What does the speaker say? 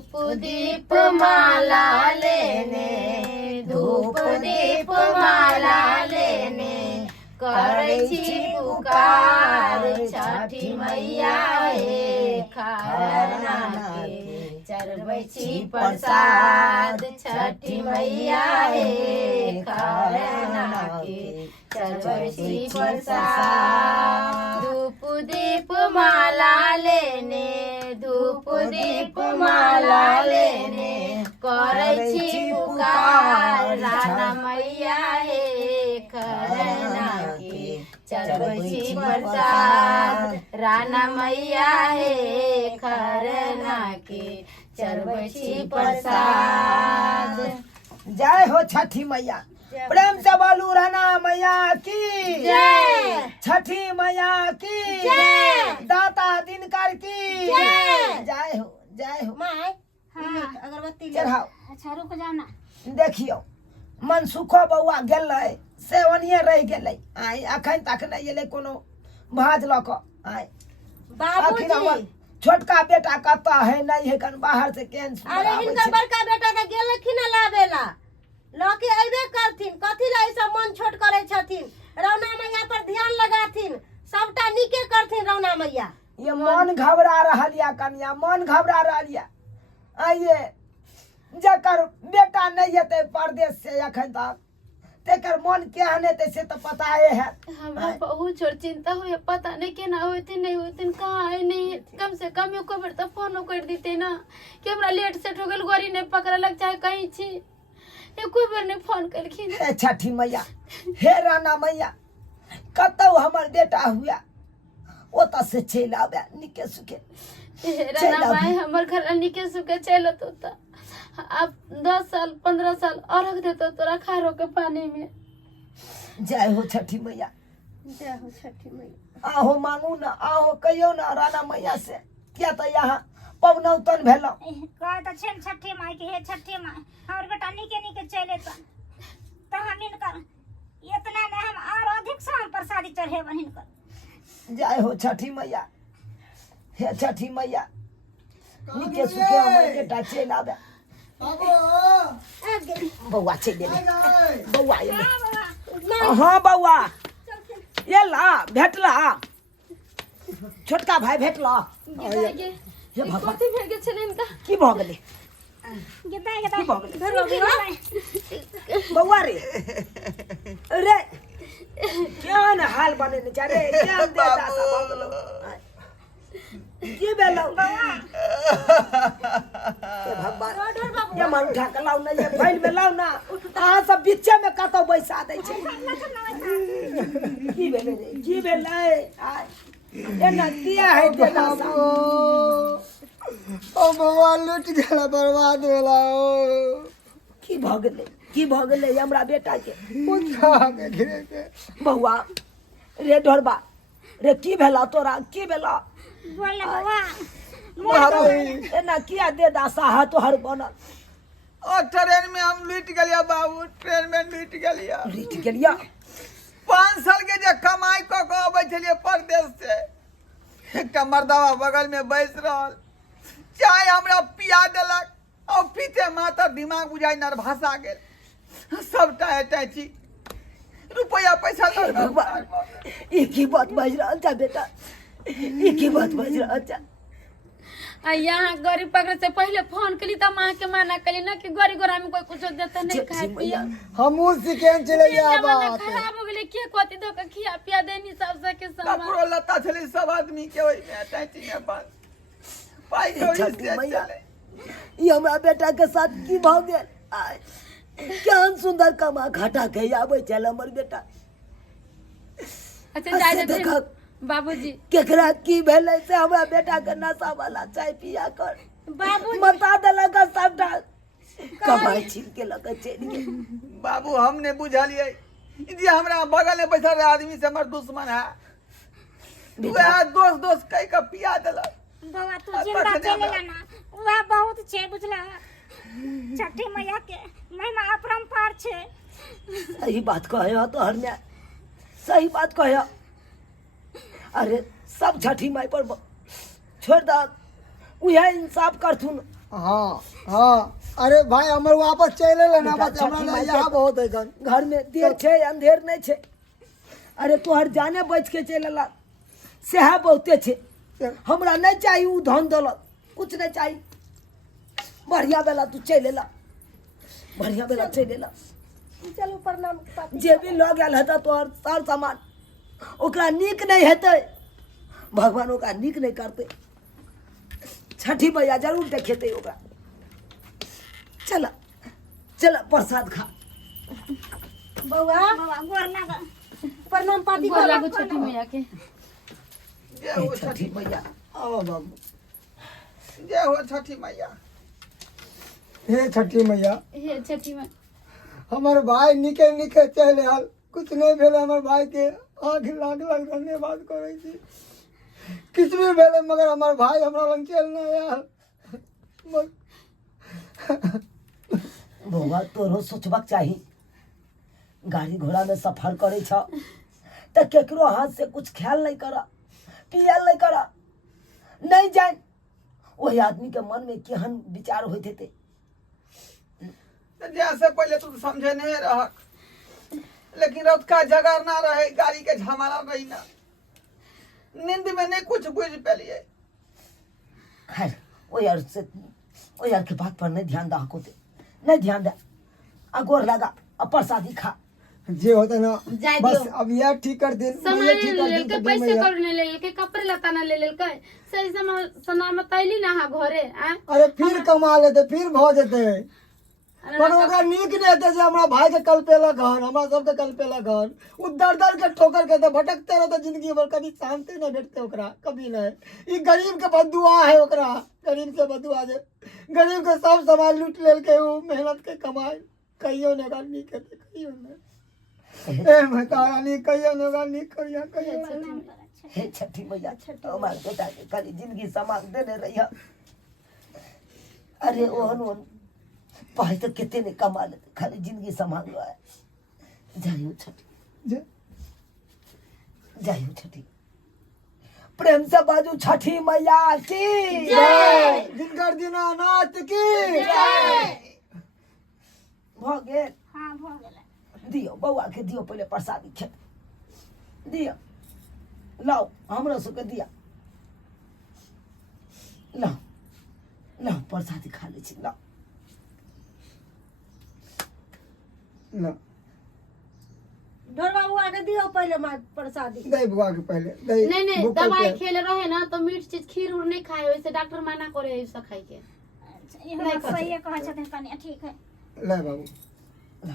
धूप दीप माला लेने, धूप दीप माला लेने, करै छी पुकार छठी मैया हे खरना के, चढ़बै छी प्रसाद छठी मैया हे खरना के, चढ़बै छी प्रसाद। धूप दीप माला लेने, धूप दीप माला लेने, करै छी पुकार राना मैया हे खरना के, चढ़बै छी प्रसाद राना मैया हे खरना के, चढ़बै छी प्रसाद। जय हो छठी मैया। प्रेम से बोलू राना मैया की जय, छठी मैया की जय, दाता दिनकर की जय। जय हो जय हो। माय अगरबत्ती चढ़ाओ। अच्छा रुक जाओ ना। देखियो मन सुखो बउआ गेलै से ओनिए रह गेलै, आइ अखन तक नहीं एलै कोनो भाज लऽ कऽ। आइ आखिर हमर बाबूजी छोटका बेटा कतऽ है नहीं है कन बाहर से केहन सुंदर अरे आबै हिनकर छै। बड़का बेटा तऽ गेलखिन लाबेला, लके अयबे करथिन। कथी ला ई सब मन छोट करे छथिन? रौना मैया पर ध्यान लगाथिन, सबटा नीके करथिन रौना मैया। ये मन घबरा रहल या कन्या, मन घबरा रहल या। आइए जकर बेटा नहीं हेतै परदेश से अखन तक, तेकर मन केहन हेतै से तो पता है। हमरा बहुत छोट चिंता हुई, पता नहीं केना होते नहीं होते, कहाँ है नहीं। कम से कम एको बेर तो फोन कर देते ना कि हमरा लेट सेट हो गल, गाड़ी नहीं पकड़लक चाहे कहीं छी, एको बेर नहीं फोन करखिन। हे छठी मैया, हे राना मैया, कतौ हमर बेटा हुआ ओतऽ से चलि आबे निके सुखे। राना भाई हमर घर निके सुखे चलत होता। अब 10 साल 15 साल और रख देता तोरा खारो के पानी में। जय हो छठी मैया। जय हो छठी मैया। आहो मांगू ना, आहो कहियो ना राना मैया से, किया तो यहाँ पवनौतन भेलो। कह तो छेन छठी माई के, हे छठी माई हमर बेटा नीके नीके चले तो हम इनकर इतना ने हम और अधिक से हम प्रसादी चढ़ेबन इनकर। जय हो छठी मैया, हे छठी मैया, निके सुखे हमर बेटा चलि आबे। बउआ चलि एलै, बउआ एलै। हाँ बउआ एला, भेटला छोटका भाई भेटला। हे भगवान कथी भे गेल छले इनका? की भऽ गेलै? गदा गदा की भऽ गेलै धरो बउआ रे? रे केहन हाल बनेने छै रे, केहन देता सब भऽ गेलौ। की भेलौ? हे भगवान ये मन उठा के लाउ ना, ये फैल में लाउ ना, अहाँ सब बीचे में कतौ बैसा दै छै। की भेलै रे, की भेलै? आय एना किया है बेटा सब? ओ बउआ लुट गेला, बर्बाद भेला। की भऽ गेलै, की भऽ गेलै हमरा बेटा के? उठा के गिरे के बउआ रे ढोरबा रे, की भेला तोरा, की भेला? बोल बउआ मारो एना किया दे दासा है तोहर बनल? और ट्रेन में हम लुट गलिया बाबू, ट्रेन में लुट गलिया। लुट गेलिया? 5 साल के जे कमाई क के अबै छलिए परदेश से, एकटा मर्दावा बगल में बैस रहल, चाय हमरा पिया देलक और पीते माथा दिमाग बुझाई नरभासा गेल, सबटा अटैची रुपया पैसा लग भगवान ई की बात बाज रहल छ बेटा, ई की बात बाज रहल छ? आ यहाँ गाड़ी पकड़े से पहले फोन कली तो माँ के मना कली ना कि गाड़ी घोड़ा में कोई कुछ देता नहीं खाए पिए। हमू सिकेन चले गया जमाना बात। खराब हो गई, के कथी दो के खिया पिया देनी सबसे के सामान। कपड़ो लत्ता छले सब आदमी के ओइ में अटैची में बस पाई हे कौड़ी छठी से मैया, चले। ई हमरा बेटा के साथ की भऽ गेल? आय केहन सुंदर कमा घाटा के आबै छल हमर बेटा। अच्छा जाय दे देखक बाबूजी, केकरा की भेलै से हमरा बेटा के नशा वाला चाय पिया कर बाबूजी मता देलक सबटा कमाई छीन के लके चलि गेल। बाबू हम ने बुझलिए जे हमरा बगल में बैठल रहे आदमी से हमर दुश्मन है, वह दोस्त कह के पिया देलक। बउआ तू जिंदा चलेला ना, वह बहुत छे बुझला। छठी मैया के महिमा अपरंपार छे। सही बात कहे हो तोहर में, सही बात कहे हो। अरे सब छठी माई पर छोड़ द, उहे इंसाफ करथुन हाँ हाँ अरे भाई हमर वापस चले लेना बस हमरा ना यहाँ बहुत है घर में देर छे अंधेर नहीं छे। अरे तोहर जाने बच के चलेला सेहा बहुते छे। हमरा नहीं चाहिए उ धन दौलत कुछ नहीं चाहिए। बढ़िया बेला तू चलेला बढ़िया बेला चलेला। चलू प्रणाम पाती। जे भी लग गया है तोहर सार सामान ओकरा नीक नहीं हेतै भगवान ओकरा नीक नहीं करते। छठी मैया जरूर देखेते ओकरा। चल चल प्रसाद खा। बउआ बाबा गोर लगा प्रणाम पाती गोर कर। लागो छठी मैया के। जय हे हो छठी मैया आओ बाबू जय हो छठी मैया। हे छठी मैया हे छठी मैया हमार भाई निके निके चले आल कुछ नहीं भेले हमार भाई के आँख लाख लाख धन्यवाद करे छी। किछ भी भेले मगर हमार भाई हमरा लंग चल ना आयल। बउआ तोरो सोचबाक चाही। गाड़ी घोड़ा में सफर करे छ त केकरो हाथ से कुछ ख्याल नहीं करा पियल नहीं करा नहीं जान वही आदमी के मन में केहन विचार होते थे। जैसे पहले तू समझे नहीं रह लेकिन रात का जगार ना रहे गाड़ी के झमारा रही ना नींद में नहीं कुछ बुझ पेलिए। खैर वो यार के बात पर नहीं ध्यान दा होते नहीं ध्यान दे। अगोर लगा अब प्रसादी खा। जे होता ना जाय बस दियो। अब यह ठीक कर दिन सामान ये ठीक कर ले दिन के तो दे पैसे मैया। कर ने ले के कपड़े लता ना ले ले के सही समय सलामत आइली ना घरे आ अरे फिर कमा लेते फिर भऽ जेते पर ओकरा नीक नहीं हेते जे हमरा भाई के कल पेला घर हमरा सबके कल पेला घर उ दर दर के ठोकर के भटकते रहते जिंदगी भर कभी शांति नहीं भेटते ओकरा कभी नहीं। ई गरीब के बदुआ है ओकरा गरीब के बदुआ जे गरीब के सब सामान लूट लेल के उ मेहनत के कमाई कहियो ने ओकरा नीक हेते कहियो ने ए महतारा नी कहियो ने ओकरा नीक करिया कहियो। हे छठी मैया हमारे बेटा के खाली जिंदगी सामान देने रहिया। अरे ओहन पाई तो कितने ने कमा लेते खाली जिंदगी संभाल लो है। जाइयो छठी जाइयो छठी प्रेम से बाजू छठी मैया की जय जिनकर दीनानाथ की जय। भ गेल हाँ भऽ गेलै। दियो बउआ के दियो पहले प्रसादी खे दियो लाओ हमरा सबके दिया लाओ लाओ प्रसादी खा ले छी लाओ ना ढोर बाबुआ के दियो पहले माँ प्रसादी। दे बुआ के पहले दे नहीं नहीं भूखल दवाई पे। खेले रहे ना तो मीठ चीज खीर उर नहीं खाए वैसे डॉक्टर मना करे है सब खाई के। इहो बात सहिए कहै छथिन कनिया ठीक है। ले बाबू ला